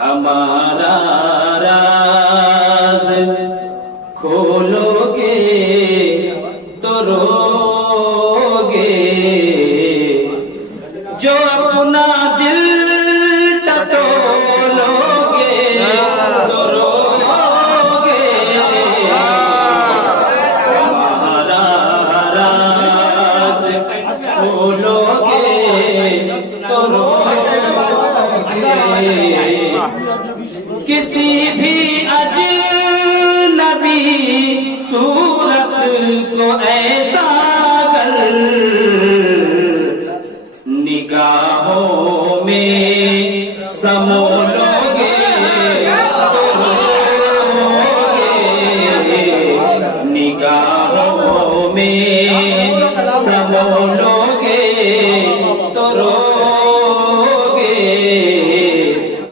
हमारा राज खोलोगे तो रोगे, जो अपना दिल टटोलोगे तो रोगे। हमारा राज खोलोगे तो रोगे। किसी भी अजनबी सूरत को ऐसा कर निगाहों में समो लो